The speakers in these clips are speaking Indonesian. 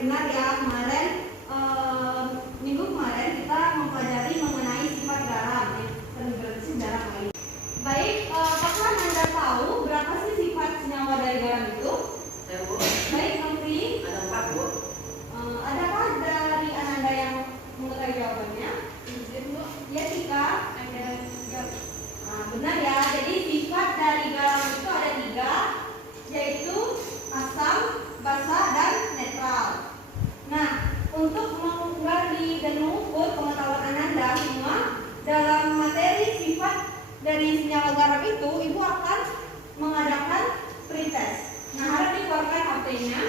benar ya, kemarin minggu kemarin kita mempelajari mengenai sifat garam. Berarti garam lagi. Baik, apakah Anda tahu berapa sih sifat senyawa dari garam itu? Saya, Bu. Baik, Menteri. Ada 4, Bu. Adakah dari Anda yang mengetahui jawabannya? Ya, Tika. Benar ya. Jadi sifat dari garam itu ada 3, yaitu asam, basa, dan netral. Nah, untuk menggali dan mengukur pengetahuan Anda semua dalam materi sifat dari senyawa garam itu, Ibu akan mengadakan pretest. Nah, harap dikeluarkan HP-nya.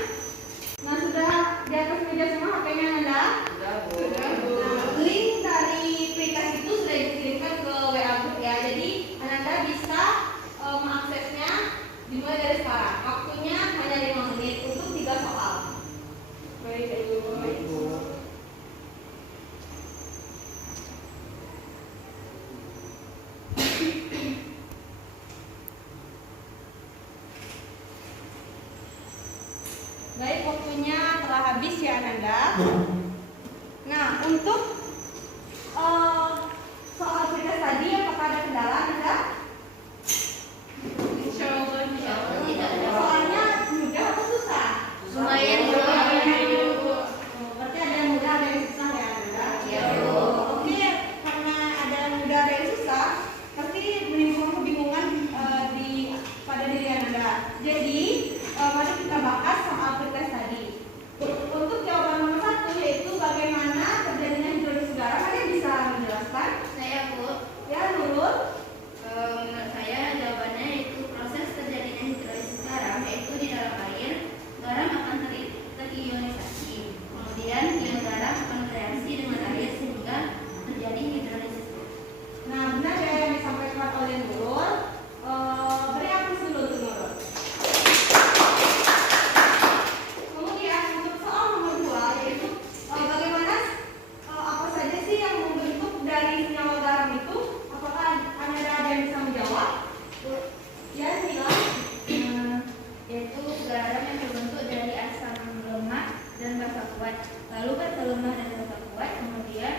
Nah, sudah di atas meja semua HP-nya Anda? Sudah, Bu. Nah, link dari pretest itu sudah dikirimkan ke WA group ya. Jadi Anda bisa mengaksesnya dimulai dari sekarang. Waktunya hanya 5 menit untuk 3 soal. Baik, Ibu. Baik, waktunya telah habis ya Ananda. Nah, untuk soal kita tadi apakah ada kendala Anda? Insya Allah tidak ada. Soalnya mudah atau susah? Lumayan, Bu. Berarti ada yang mudah ada yang susah ya Anda? Iya, Bu. Oke, karena ada yang mudah ada yang susah, pasti menimbulkan kebingungan pada diri Anda. Jadi mari kita bahas soal pretest tadi. Untuk jawaban nomor 1 yaitu bagaimana terjadinya hidrolisis garam, ada yang bisa menjelaskan? Saya, Bu. Ya, Nurul. Menurut saya jawabannya itu proses terjadinya hidrolisis garam, yaitu di dalam air garam akan terionisasi. Kemudian ion garam akan bereaksi dengan air sehingga terjadi hidrolisis. Nah, benar ya yang disampaikan oleh Nurul. Beri aplaus dulu untuk Nurul. Kemudian untuk soal nomor 2 yaitu bagaimana apa saja sih yang membentuk dari senyawa garam itu? Apakah Anda ada yang bisa menjawab? Ya, Nila. Yaitu garam yang terbentuk dari asam lemak dan basa kuat, lalu basa lemah dan basa kuat, kemudian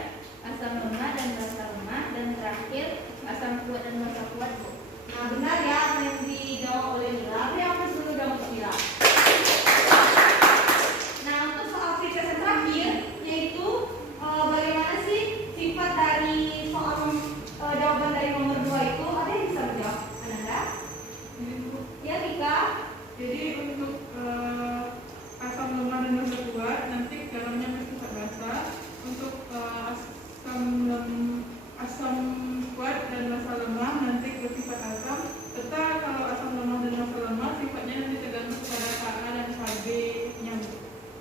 asam lemak dan basa lemak, dan terakhir asam kuat dan basa kuat, Bu. Nah, benar ya apa yang dijawab oleh Nila. Beri aplaus dulu dong untuk Nila. Nah, untuk soal pretest yang terakhir yaitu bagaimana sih sifat dari soal jawaban dari nomor 2 itu, ada yang bisa menjawab? Ananda? Ya, Tika. Jadi untuk asam lemah dan basa kuat nanti garamnya bersifat basa. Untuk asam kuat dan basa lemah nanti bersifat asam. Serta kalau asam lemah dan basa lemah sifatnya nanti tergantung pada KA dan KB-nya.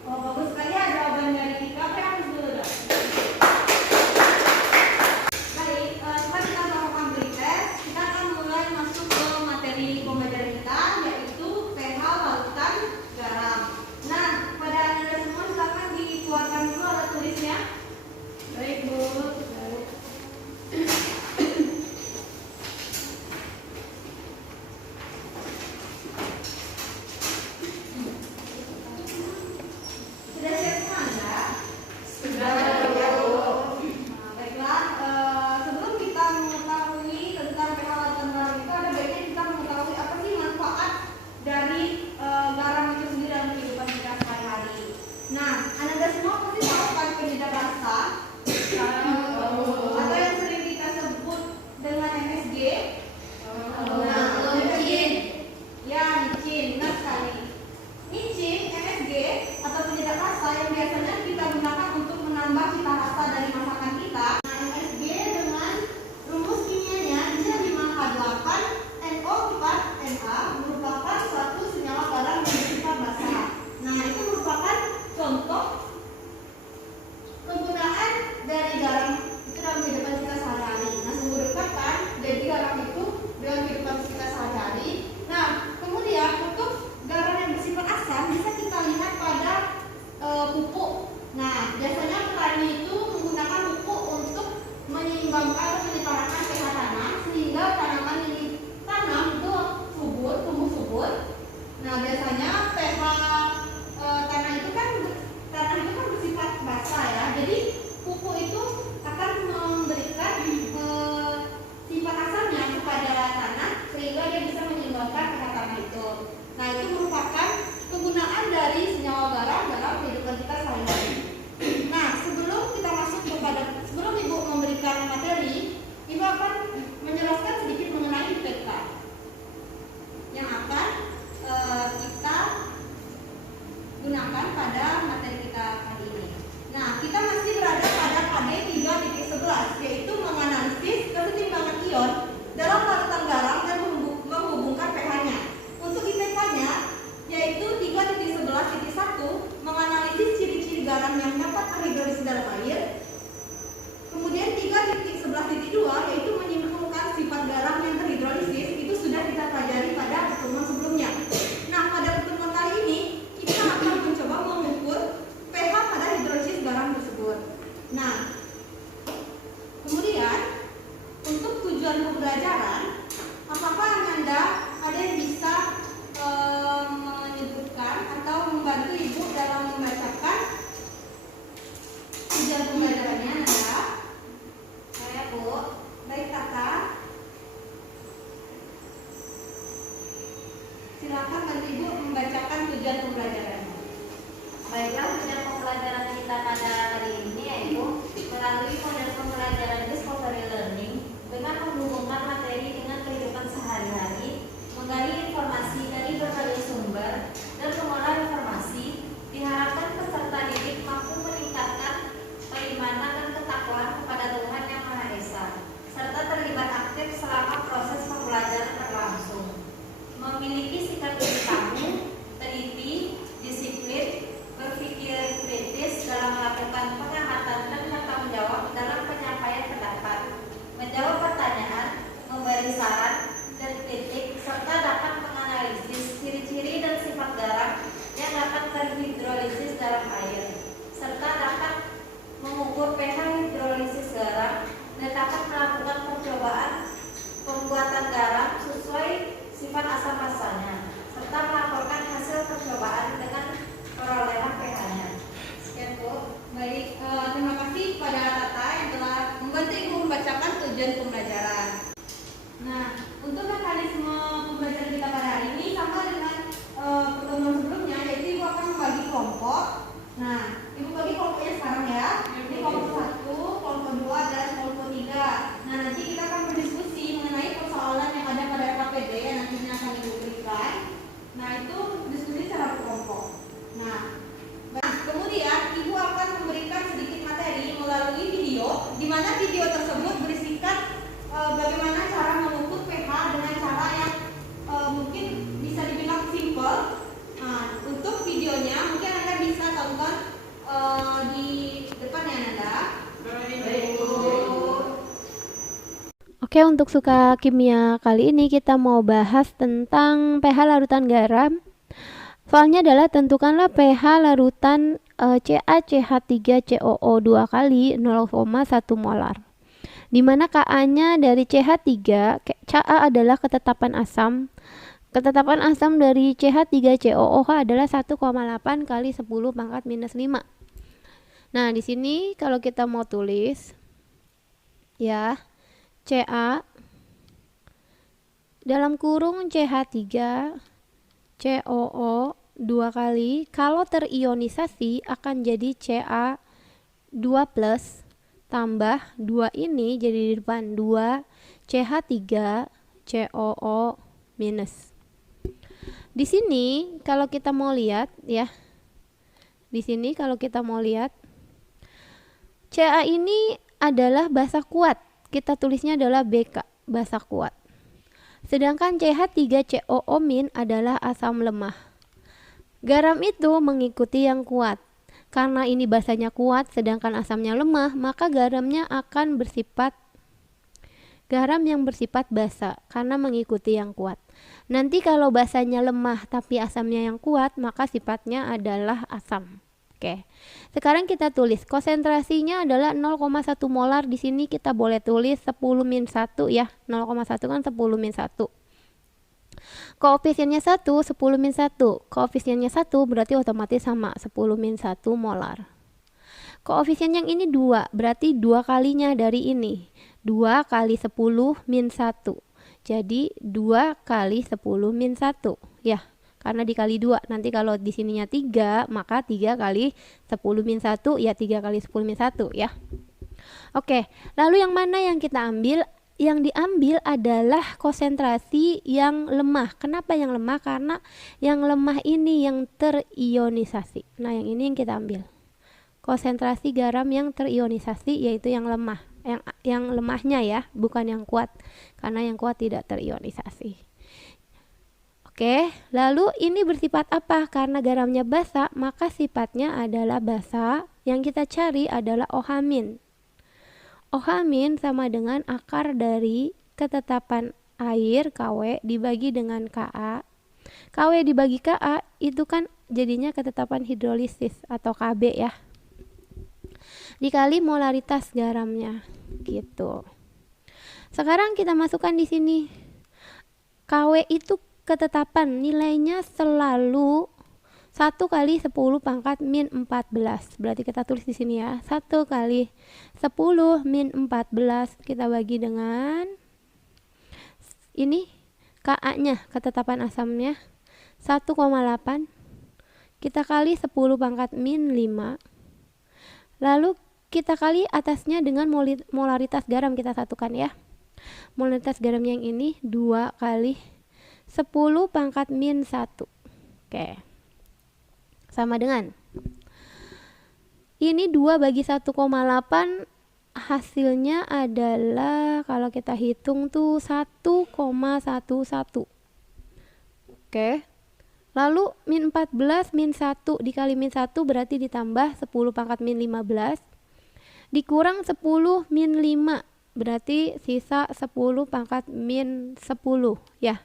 Oh, bagus sekali ya jawaban dari Tika. Beri aplaus dulu dong. Baik, setelah kita melakukan pretest, kita akan mulai masuk ke materi pembelajaran kita, yaitu pH lautan garam. Nah, pada Anda semua silakan dikeluarkan dulu alat tulisnya. Baik, Bu. Sudah siap semua Anda? Sudah. Nah, baiklah, sebelum kita mengetahui tentang pH lautan garam itu, ada baiknya kita mengetahui apa sih manfaat dari garam itu sendiri dalam kehidupan kita sehari-hari. Nah, Anda semua pasti tahu kan penyedap rasa atau yang sering kita sebut dengan MSG. Micin. Ya, micin, benar sekali. Micin, MSG atau penyedap rasa yang biasanya kita gunakan untuk menambah cita rasa dari masakan kita. Nah, MSG dengan rumus kimianya bisa 5H8NO4NA merupakan suatu senyawa garam yang bersifat basa. Nah, itu merupakan contoh penggunaan dari garam itu dalam kehidupan kita sehari-hari. Nah, sungguh dekat kan? Jadi garam itu dalam kehidupan kita sehari-hari. Nah, kemudian untuk garam yang bersifat asam bisa kita lihat pada pupuk gunakan pada materi kita kali ini. Nah, kita masih berada pada KD 3.11, yaitu menganalisis kesetimbangan ion dalam larutan garam dan menghubungkan pH-nya. Untuk IPK-nya yaitu 3.11.1, menganalisis ciri-ciri garam yang dapat terhidrolisis dalam air. Kemudian 3.11.2 yaitu menyimpulkan sifat garam yang terhidrolisis. Itu sudah kita pelajari pada pertemuan sebelumnya. Nah, pada pertemuan kali ini kita akan mencoba mengukur pH pada hidrolisis garam tersebut. Nah, kemudian untuk tujuan pembelajaran, apakah Anda ada yang bisa menyebutkan atau membantu Ibu dalam membacakan tujuan pembelajarannya, Nanda? Saya Bu. Baik, Tata. Silakan bantu Ibu membacakan tujuan pembelajarannya. Baiklah, tujuan pembelajaran kita pada hari ini yaitu melalui model pembelajaran discovery learning dengan menghubungkan materi dengan kehidupan sehari-hari, menggali informasi dari berbagai sumber, dan mengolah informasi. Diharapkan peserta didik mampu meningkatkan keimanan dan ketakwaan kepada Tuhan Yang Maha Esa, serta terlibat aktif selama proses pembelajaran berlangsung. Memiliki sikap diri tamu, teliti, disiplin, berpikir kritis dalam melakukan pengamatan dan bertanggung jawab dalam penyampaian pendapat, menjawab pertanyaan, memberi saran dan kritik, serta dapat menganalisis ciri-ciri dan sifat garam yang dapat terhidrolisis dalam air, serta dapat mengukur pH hidrolisis garam dan dapat melakukan percobaan pembuatan garam sesuai sifat asam basanya, serta melaporkan hasil percobaan dengan perolehan pH-nya. Sekian, Bu. Baik, terima kasih kepada Tata yang telah membantu Ibu membacakan tujuan pembelajaran. Nah, untuk mekanisme pembelajaran kita pada hari ini sama dengan pertemuan sebelumnya, yaitu Ibu akan membagi kelompok. Nah, Ibu bagi kelompoknya sekarang ya. Ini kelompok 1, kelompok 2, dan kelompok 3. Nah, nanti kita akan berdiskusi mengenai persoalan yang ada pada KPD yang nantinya akan Ibu berikan. Nah, itu diskusi secara kelompok. Nah, kemudian Ibu akan memberikan sedikit materi melalui video, di mana video tersebut berisikan bagaimana cara mengukur pH dengan cara yang mungkin bisa dibilang simple. Nah, untuk videonya mungkin Anda bisa tonton di depan ya, Nanda. Baik, Bu. Oke, untuk suka kimia kali ini kita mau bahas tentang pH larutan garam. Soalnya adalah tentukanlah pH larutan CaCH3COO 2 kali 0,1 molar. Di mana Ka-nya dari CH3, Ca adalah ketetapan asam. Ketetapan asam dari CH3COOH adalah 1,8 kali 10 pangkat minus 5. Nah, di sini kalau kita mau tulis ya, Ca dalam kurung CH3 COO 2 kali, kalau terionisasi akan jadi Ca2+ tambah 2 ini jadi di depan 2 CH3 COO minus. Di sini kalau kita mau lihat ya, di sini kalau kita mau lihat Ca ini adalah basa kuat, kita tulisnya adalah BK, basa kuat. Sedangkan CH3COO min adalah asam lemah. Garam itu mengikuti yang kuat. Karena ini basanya kuat sedangkan asamnya lemah, maka garamnya akan bersifat garam yang bersifat basa karena mengikuti yang kuat. Nanti kalau basanya lemah tapi asamnya yang kuat, maka sifatnya adalah asam. Oke. Sekarang kita tulis konsentrasinya adalah 0,1 molar. Di sini kita boleh tulis 10-1 ya. 0,1 kan 10-1. Koefisiennya 1, 10-1. Koefisiennya 1 berarti otomatis sama 10-1 molar. Koefisien yang ini 2, berarti 2 kalinya dari ini. 2 kali 10-1. Jadi 2 kali 10-1 ya. Karena dikali 2, nanti kalau di sininya 3, maka 3 kali 10-1 ya 3 kali 10-1 ya. Oke, lalu yang mana yang kita ambil? yang diambil adalah konsentrasi yang lemah. Kenapa yang lemah? Karena yang lemah ini yang terionisasi. Nah, yang ini yang kita ambil. Konsentrasi garam yang terionisasi yaitu yang lemah. Yang lemahnya ya, bukan yang kuat. Karena yang kuat tidak terionisasi. Oke, lalu ini bersifat apa? Karena garamnya basa, maka sifatnya adalah basa. Yang kita cari adalah OH-. OH- sama dengan akar dari ketetapan air KW dibagi dengan Ka. KW dibagi Ka itu kan jadinya ketetapan hidrolisis atau Kb ya. Dikali molaritas garamnya gitu. Sekarang kita masukkan di sini. KW itu ketetapan nilainya selalu 1 kali 10 pangkat min 14. Berarti kita tulis di sini ya. 1 kali 10 min 14 kita bagi dengan ini Ka-nya, ketetapan asamnya 1,8. Kita kali 10 pangkat min 5. Lalu kita kali atasnya dengan molaritas garam, kita satukan ya. Molaritas garamnya yang ini 2 kali 10 pangkat min 1. Oke. Sama dengan ini 2 bagi 1,8 hasilnya adalah kalau kita hitung tuh 1,11. Oke. Lalu min 14 min 1 dikali min 1 berarti ditambah 10 pangkat min 15 dikurang 10 min 5 berarti sisa 10 pangkat min 10 ya.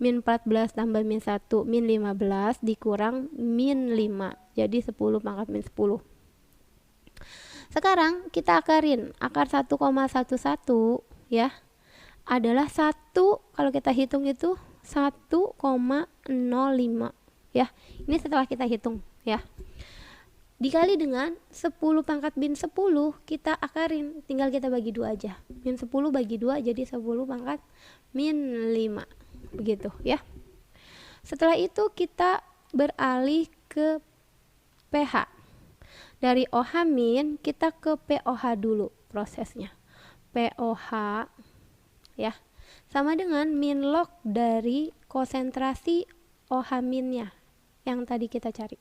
Min 14 tambah min 1 min 15 dikurang min 5 jadi 10 pangkat min 10. Sekarang kita akarin. Akar 1,11 ya adalah 1 kalau kita hitung itu 1,05 ya. Ini setelah kita hitung ya. Dikali dengan 10 pangkat min 10 kita akarin. Tinggal kita bagi 2 aja. Min 10 bagi 2 jadi 10 pangkat min 5. Begitu ya. Setelah itu kita beralih ke pH. Dari OH- kita ke POH dulu prosesnya. POH ya. Sama dengan min log dari konsentrasi OH-nya yang tadi kita cari.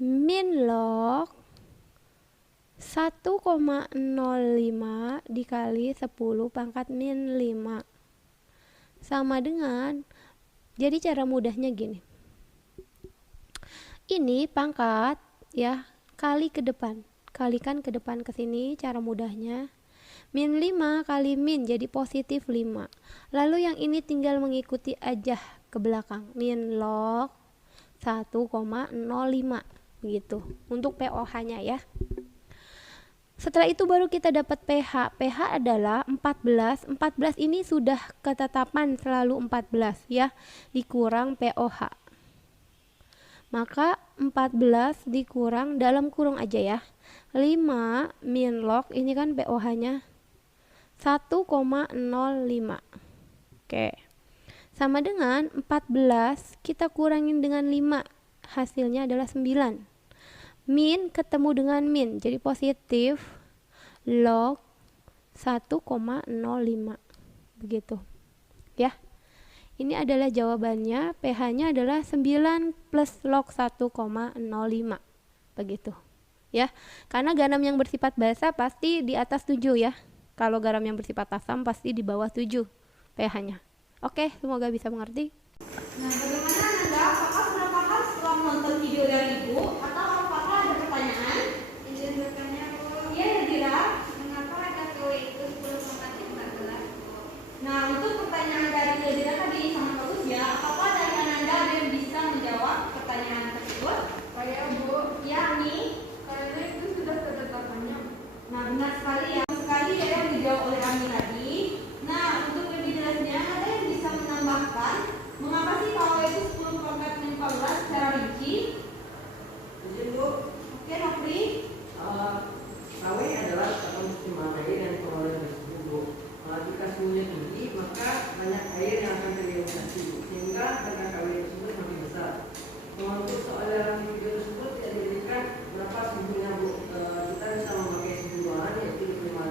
Min log 1,05 dikali 10 pangkat min 5 sama dengan, jadi cara mudahnya gini, ini pangkat ya kali ke depan, kalikan ke depan ke sini, cara mudahnya min 5 kali min jadi positif 5, lalu yang ini tinggal mengikuti aja ke belakang, min log 1,05 begitu untuk POH nya ya. Setelah itu baru kita dapat pH. pH adalah 14. 14 ini sudah ketetapan selalu 14 ya. Dikurang POH. Maka 14 dikurang dalam kurung aja ya. 5 min log ini kan POH-nya 1,05. Oke. Sama dengan 14 kita kurangin dengan 5. Hasilnya adalah 9. Min ketemu dengan min jadi positif log 1,05 begitu ya. Ini adalah jawabannya. pH-nya adalah 9 plus log 1,05 begitu ya. Karena garam yang bersifat basa pasti di atas 7 ya. Kalau garam yang bersifat asam pasti di bawah 7 pH-nya. Oke, semoga bisa mengerti. Nah, bagaimana Anda? Apakah sudah paham setelah menonton video dari Ibu? Atau apakah ada pertanyaan? Izin bertanya, Bu. Iya, Yadira. Mengapa ada KW itu 10 pangkat 14? Nah, untuk pertanyaan dari Yadira tadi sangat bagus ya. Apakah dari Ananda ada yang bisa menjawab pertanyaan tersebut? Saya Bu, Ya, Ani. karena itu sudah ketetapannya. Nah, benar sekali ya. Sekali ya yang dijawab oleh Ani tadi. Nah, untuk lebih jelasnya, ada yang bisa menambahkan mengapa sih KW itu 10 pangkat 14 secara rinci? Izin Bu, Oke, Nopri. KW adalah satuan keseimbangan air yang pengelolaan tersebut Bu. Jika suhunya tinggi, maka banyak air yang akan terionisasi sehingga harga KW tersebut semakin besar. Untuk soal dalam video tersebut tidak diberikan berapa suhunya Bu. Kita bisa memakai suhu ruangan yaitu 500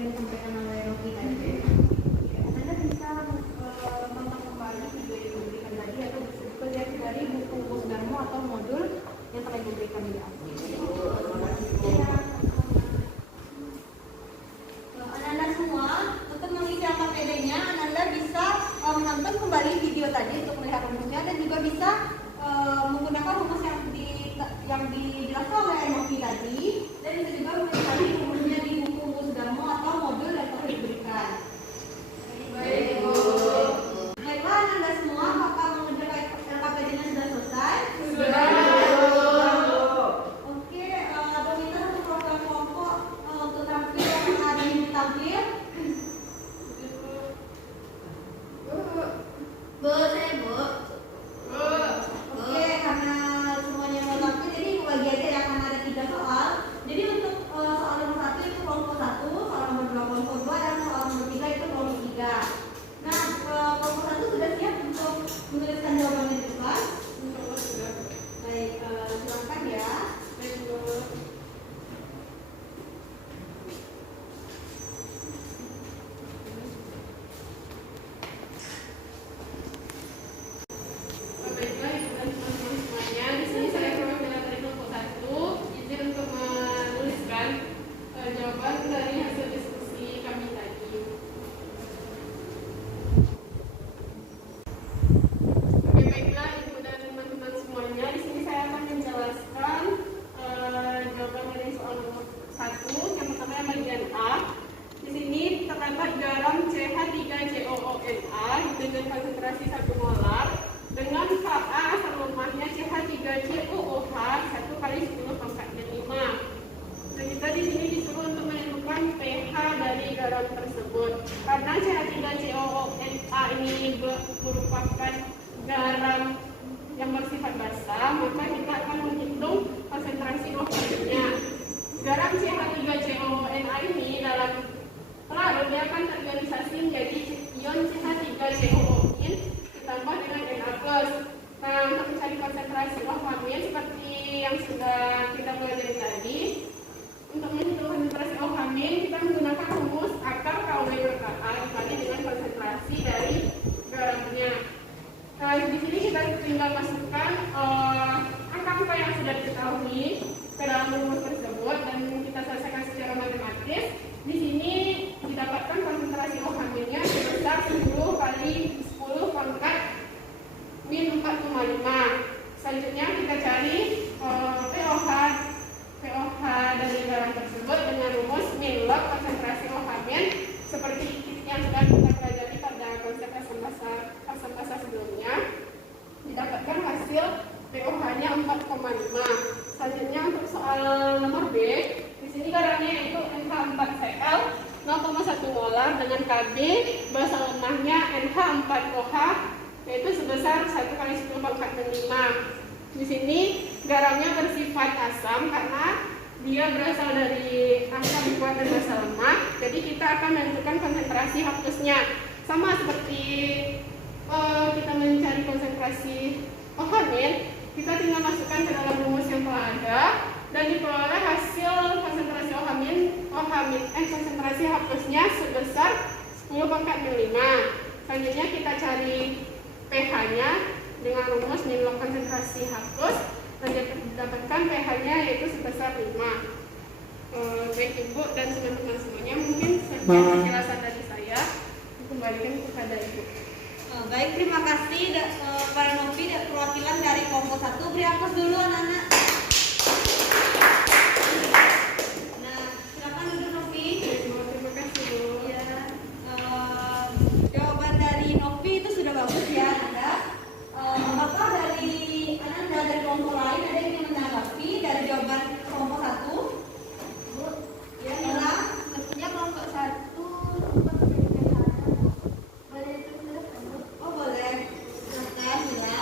yang disampaikan oleh Novi tadi. Anda bisa menonton kembali video yang diberikan tadi atau belajar dari buku Musdarmo atau modul yang telah diberikan di atas. Anda semua untuk mengisi AKPD-nya, Anda bisa menonton kembali video tadi untuk melihat rumusnya dan juga bisa menggunakan rumus yang dijelaskan oleh Novi tadi, dan bisa juga mencari rumusnya di buku Musdarmo atau modul yang telah diberikan. Baik, Bu. Baiklah Anda semua, apakah mengerjakan LKPD-nya sudah selesai? Sudah. Oke, Donita untuk program kelompok untuk tampil yang hari ini tampil. Bu, saya Bu. Oke, karena semuanya mau tampil, jadi bagi aja ya, karena ada 3 soal. Jadi untuk soal nomor 1 itu kelompok 1, soal nomor 2 kelompok 2, dan soal nomor 3 itu kelompok 3. Nah, kelompok 1 sudah siap untuk menuliskan jawabannya di depan? Baik, silakan ya. Baiklah, ibu dan teman-teman semuanya, di sini saya perwakilan dari kelompok 1 izin untuk menuliskan jawaban dari hasil diskusi kami tadi. Oke, baiklah ibu dan teman-teman semuanya, di sini saya akan menjelaskan jawaban dari soal nomor 1. Yang pertama yang bagian A. Di sini terdapat garam CH3COONA dengan konsentrasi 1 molar dengan Ka asam lemaknya CH3COOH 1 kali 10 pangkat 5. Dan kita di sini disuruh untuk menentukan pH dari garam tersebut. Karena CH3COONA ini merupakan garam yang bersifat basa, maka kita akan menghitung konsentrasi OH-nya. Garam CH3COONA ini dalam larut dia akan teriorisasi menjadi ion CH3COOin ditambah dengan Na+. Nah, untuk mencari konsentrasi OH- seperti yang sudah kita pelajari tadi, untuk menghitung konsentrasi OH- kita menggunakan rumus akar KW per Ka dikali dengan konsentrasi dari garamnya. Nah, di sini kita tinggal masukkan angka-angka yang sudah diketahui ke dalam rumus tersebut dan kita selesaikan secara matematis. Di sini didapatkan konsentrasi OH-nya sebesar 10 kali 10 pangkat min 4,5. Selanjutnya kita cari pOH dari garam tersebut dengan rumus min log konsentrasi OH- seperti yang sudah kita pelajari pada konsep asam basa sebelumnya. Didapatkan hasil pOH-nya 4,5. Selanjutnya untuk soal nomor B, di sini garamnya yaitu NH4Cl 0,1 molar dengan Kb basa lemahnya NH4OH yaitu sebesar 1 kali 10 pangkat 5. Di sini garamnya bersifat asam karena dia berasal dari asam kuat dan basa lemah. Jadi kita akan menentukan konsentrasi H+-nya. Sama seperti kita mencari konsentrasi OH-, kita tinggal masukkan ke dalam rumus yang telah ada dan diperoleh hasil konsentrasi konsentrasi H+-nya sebesar 10 pangkat 5. Selanjutnya kita cari pH-nya dengan rumus min log konsentrasi H+, dan didapatkan pH-nya yaitu sebesar 5. Baik Ibu dan teman-teman semuanya, mungkin sekian penjelasan dari saya. Kembalikan kepada Ibu. Baik, terima kasih para Novi dan perwakilan dari kelompok 1. Beri aplaus dulu anak-anak. Nah, silakan duduk Novi. Terima kasih Bu. Ya, jawaban dari Novi itu sudah bagus ya Anda. Apakah dari Anda dari kelompok lain ada yang ingin menanggapi dari jawaban kelompok 1? Bu, ya Nila. Mestinya kelompok 1 Oh boleh, silakan Nila.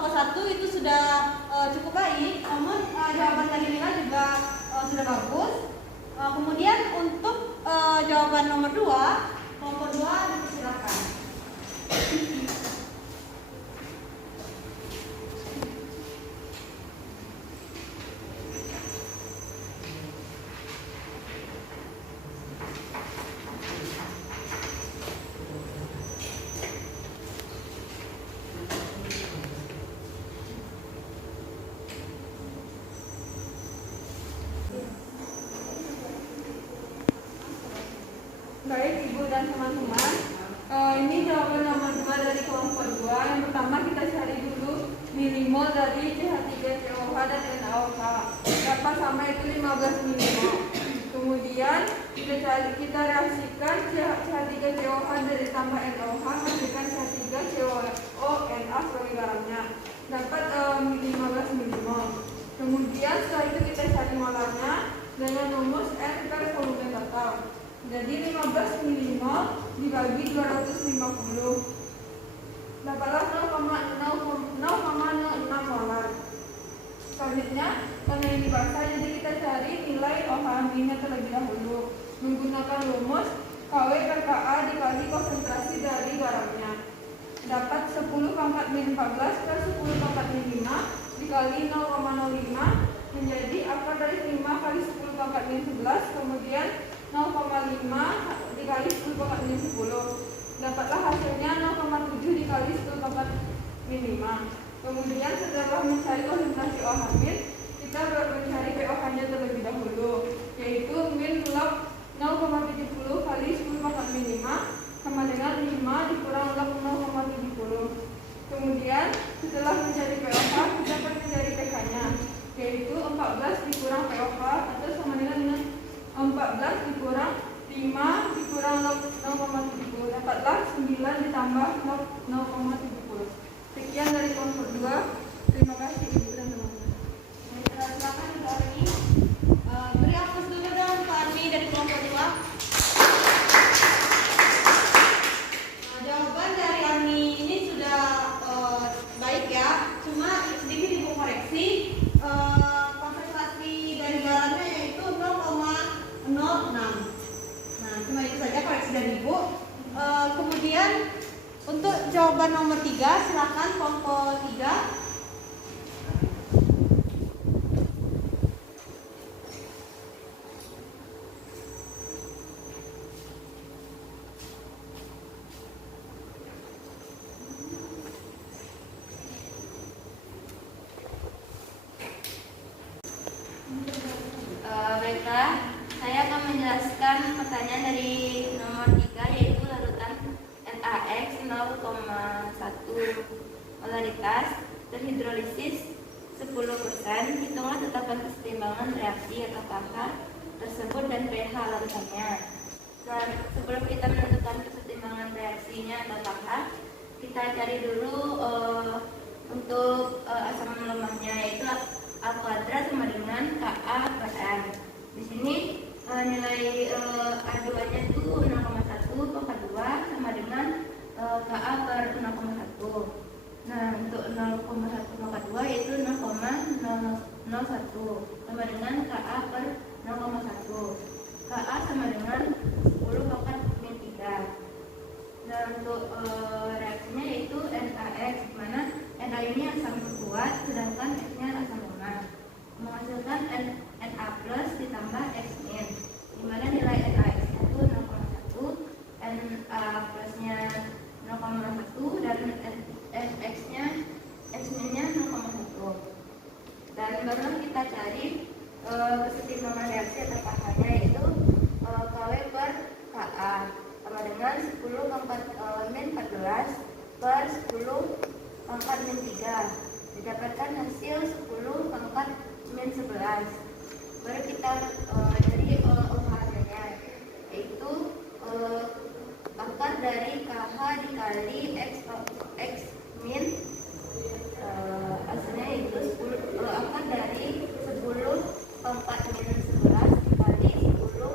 pangkat 1 itu sudah cukup baik, namun jawaban dari Lila juga sudah bagus. Kemudian untuk jawaban nomor 2, kelompok 2 dipersilakan. Baik Ibu dan teman-teman, ini jawaban nomor 2 dari kelompok 2. Yang pertama kita cari dulu milimol dari CH3COH dan NaOH. Dapat sama itu 15 milimol. Kemudian kita reaksikan CH3COH dari tambah NaOH menghasilkan CH3CONA sebagai garamnya. Dapat 15 milimol. Kemudian setelah itu kita cari molarnya dengan rumus N per volume total. Jadi 15 milimol dibagi 250 dapatlah 0,06 molar. Selanjutnya karena ini basah, jadi kita cari nilai OH aminnya terlebih dahulu menggunakan rumus KW per Ka dikali konsentrasi dari garamnya. Dapat 10 pangkat min 14 per 10 pangkat min 5 dikali 0,05 menjadi akar dari 5 kali 10 pangkat min 11, kemudian 0,5 dikali 10 pangkat min 10. Dapatlah hasilnya 0,7 dikali 10 pangkat min 5. Kemudian setelah mencari konsentrasi OH min, kita mencari pOH-nya terlebih dahulu, yaitu min log 0,70 kali 10 pangkat min 5 sama dengan 5 dikurang log 0,70. Kemudian setelah mencari pOH, kita akan mencari pH-nya, yaitu 14 dikurang pOH atau sama dengan 14 dikurang 5 dikurang 0,70. Dapatlah 9 ditambah 0,70. Sekian dari kelompok 2. Terima kasih Ibu dan teman-teman. Silakan Ibu Arni. Beri aplaus dulu dong Pak Arni dari kelompok 2. Jawaban dari Arni ini sudah baik ya. Cuma sedikit Ibu koreksi. Konsentrasi dari garamnya yaitu 0,06. Nah, cuma itu saja koreksi dari Ibu. Kemudian untuk jawaban nomor 3, silakan kelompok 3. Baiklah, saya akan menjelaskan pertanyaan dari nomor 3, yaitu larutan NaX 0,1 molaritas terhidrolisis 10%. Hitunglah tetapkan kesetimbangan reaksi atau pH tersebut dan pH larutannya. Dan sebelum kita menentukan kesetimbangan reaksinya atau pH, kita cari dulu untuk asam lemahnya, yaitu A kuadrat sama dengan Ka per N. Di sini nilai A2-nya itu 0,1 pangkat 2 sama dengan Ka per 0,1. Nah, untuk 0,1 pangkat 2 yaitu 0,001 sama dengan Ka per 0,1. Ka sama dengan 10 pangkat min 3. Dan untuk reaksinya yaitu NaX, di mana Na ini asam kuat sedangkan X-nya asam lemah, menghasilkan Na plus ditambah X min, di mana nilai NaX itu 0,1, Na plusnya 0,1 dan X-nya X min-nya 0,1. Dan baru kita cari kesetimbangan reaksi atau pH-nya, yaitu KW per Ka sama dengan 10 pangkat min 14 per 10 pangkat min 3. Didapatkan hasil 10 pangkat min 11. Baru kita cari OH-nya, yaitu akar dari KH dikali X min, hasilnya itu 10, akar dari 10 pangkat min 11 dikali 10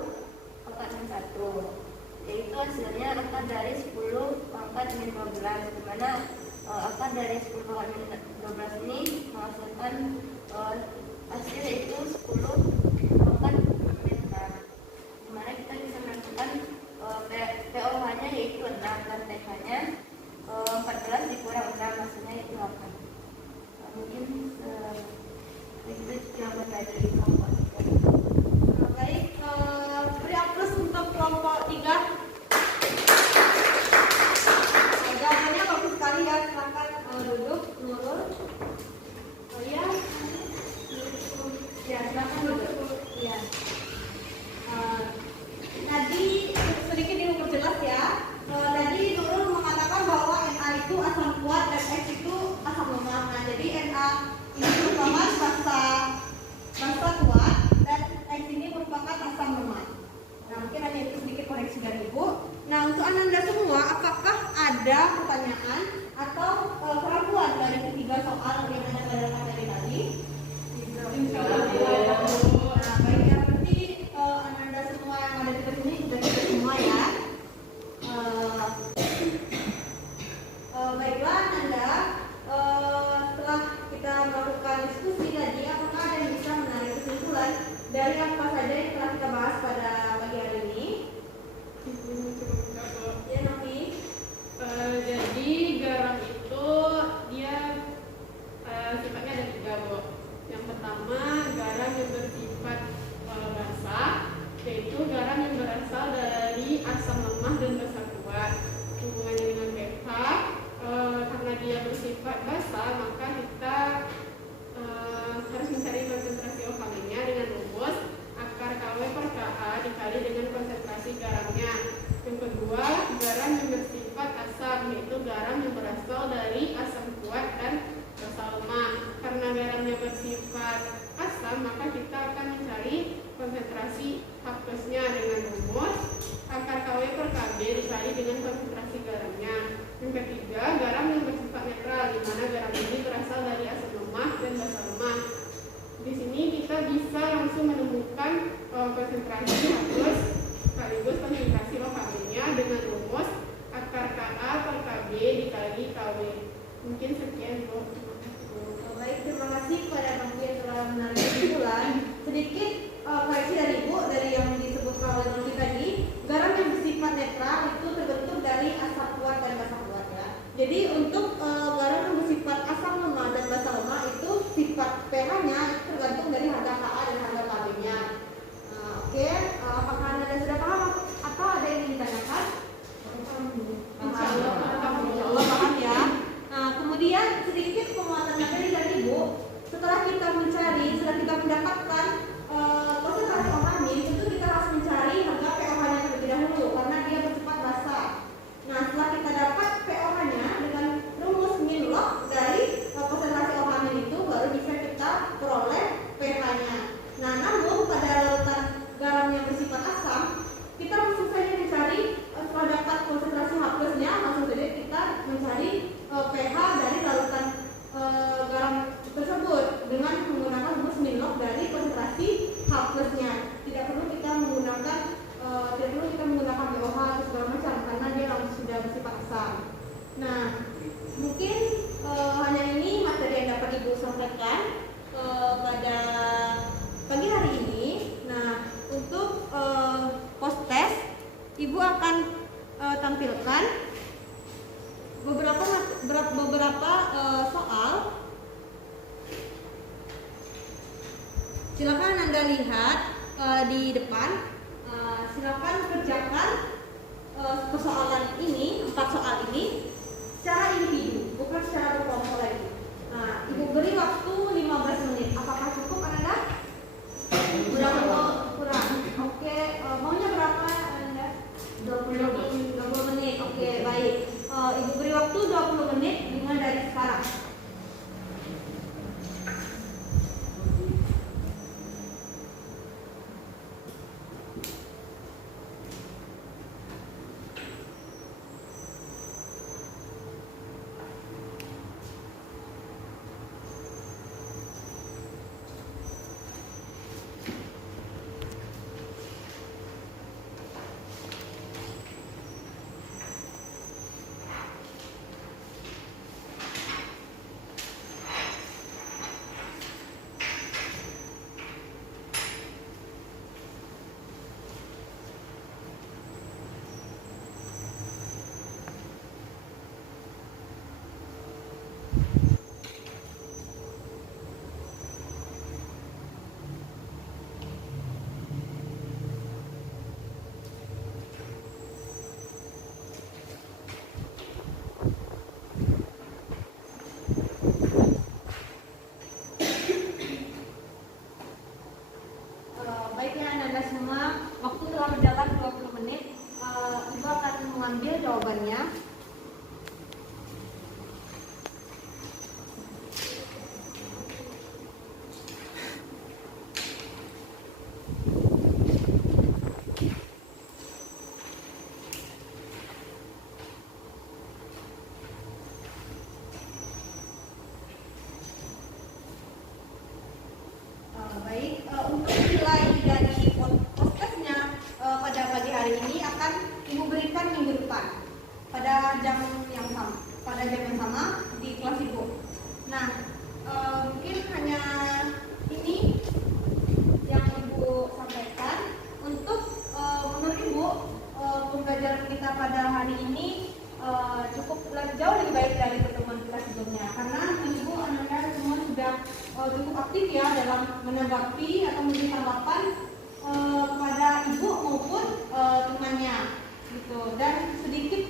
pangkat min 1, yaitu hasilnya akar dari 10 pangkat min 12, dimana akar dari 10 pangkat min 12 ada pertanyaan atau keraguan dari ketiga soal yang ada pada materi tadi? Insya Allah. Nah, baik ya, berarti Ananda semua yang ada di sini sudah kita semua ya. Baiklah Ananda, setelah kita melakukan diskusi tadi, apakah ada yang bisa menarik kesimpulan dari apa saja yang telah kita bahas pada pagi hari ini? Ya, Novi. Jadi garam itu dia sifatnya ada 3, Bu. Yang pertama, garam yang bersifat basah, yaitu garam yang berasal dari asam lemah dan basa kuat. Hubungannya dengan pH, karena dia bersifat basah, maka kita harus mencari konsentrasi OH-nya dengan rumus akar KW per Ka dikali dengan konsentrasi garamnya. Yang kedua, garam yang bersifat asam, yaitu garam yang berasal dari asam kuat dan basa lemah. Karena garamnya bersifat asam, maka kita akan mencari konsentrasi H+-nya dengan rumus akar KW per Kb dikali dengan konsentrasi garamnya. Yang ketiga, garam yang bersifat netral, di mana garam ini berasal dari asam lemah dan basa lemah. Di sini kita bisa langsung menemukan konsentrasi H+ sekaligus konsentrasi OH-nya dengan rumus akar Ka per Kb dikali Kw. Mungkin sekian, Bu. Baik, terima kasih kepada Novi yang telah menarik kesimpulan. Sedikit koreksi dari Ibu dari yang disebutkan oleh Novi tadi, garam yang bersifat netral itu terbentuk dari asam kuat dan basa kuat ya. Jadi untuk garam yang bersifat asam lemah dan basa lemah itu sifat pH-nya tergantung dari harga Ka dan harga Kb-nya. Oke, apakah Anda sudah paham atau ada yang ingin ditanyakan? Insya Allah paham ya. Nah, kemudian sedikit penguatan materi dari Ibu. Setelah kita mencari, setelah kita mendapatkan konsentrasi OH-nya, tentu kita harus mencari harga pH-nya terlebih dahulu karena dia bersifat basah. Nah, setelah kita dapat pH-nya dengan rumus min log dari konsentrasi OH-nya itu, baru bisa kita peroleh pH-nya. Nah, namun pada larutan garam yang bersifat asam, kita langsung saja mencari setelah dapat konsentrasi H+-nya, langsung saja kita mencari pH dari larutan garam tersebut dengan menggunakan rumus min log dari konsentrasi H+-nya. Tidak perlu kita menggunakan pH atau segala macam karena dia langsung sudah bersifat asam. Nah, mungkin hanya ini materi yang dapat Ibu sampaikan pada pagi hari ini. Nah, untuk post test Ibu akan tampilkan beberapa soal. Silakan Anda lihat di depan. Silakan kerjakan persoalan ini, 4 soal ini secara individu, bukan secara berkelompok lagi. Nah, Ibu beri waktu 15 menit. Apakah cukup Anda? Kurang. Oke, maunya berapa Anda? 20 menit. Oke, baik. Ibu beri waktu 20 menit dimulai dari sekarang. cukup aktif ya dalam menanggapi atau memberi tanggapan kepada ibu maupun temannya gitu, dan sedikit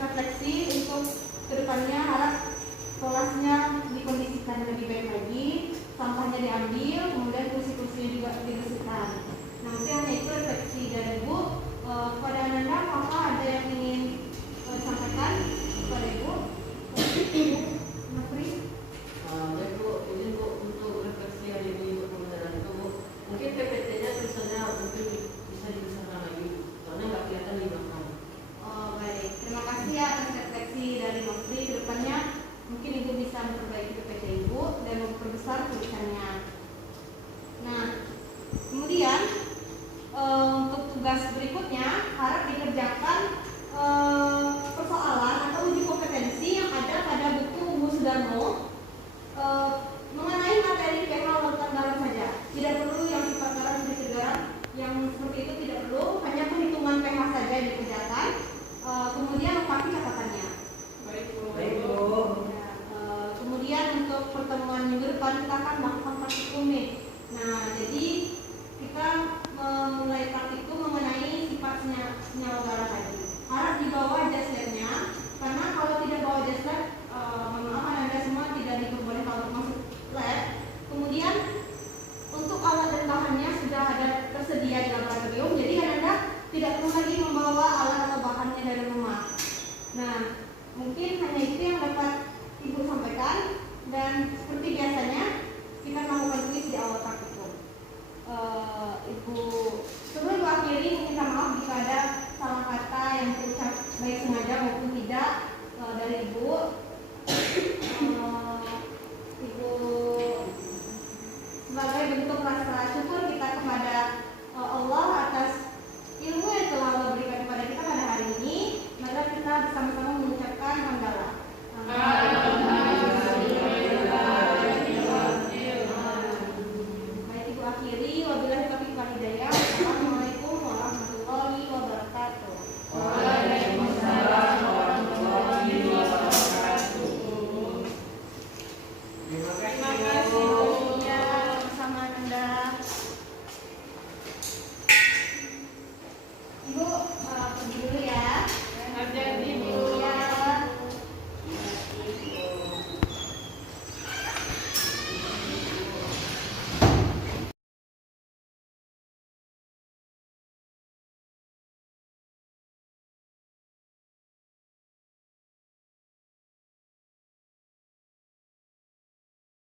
refleksi untuk kedepannya harap kelasnya dikondisikan lebih baik lagi, sampahnya diambil, kemudian kursi-kursinya juga dibersihkan. Nah, mungkin hanya itu refleksi dari ibu. Kepada Ananda, apakah ada yang ingin disampaikan kepada ibu? Nafri? Baik Bu, izin Bu untuk refleksi yang ibu pembelajaran itu Bu. Mungkin PPT-nya tulisannya mungkin bisa dibesarkan lagi, soalnya nggak kelihatan di belakang. Oh, baik. Terima kasih ya atas refleksi dari Nafri. Kedepannya mungkin ibu bisa memperbaiki PPT ibu dan memperbesar tulisannya. Nah, kemudian untuk tugas berikutnya harap dikerjakan persoalan atau uji kompetensi yang ada pada buku Umbu Sudarmo mengenai materi pH larutan garam saja. Tidak perlu yang sifat garam sedikit garam, yang seperti itu tidak perlu, hanya perhitungan pH saja yang dikerjakan. Kemudian lengkapi catatannya. Baik Bu. Baik Bu. Ya, kemudian untuk pertemuan minggu depan kita akan melakukan praktikum nih. Nah, jadi kita memulai praktikum mengenai sifat senyawa garam tadi. Harap dibawa jasletnya, karena kalau tidak bawa jaslet, mohon maaf Anda semua tidak diperbolehkan untuk masuk lab. Kemudian untuk alat dan bahannya sudah ada tersedia di laboratorium, jadi Anda tidak perlu lagi membawa alat atau bahannya dari rumah. Nah, mungkin hanya itu yang dapat Ibu sampaikan, dan seperti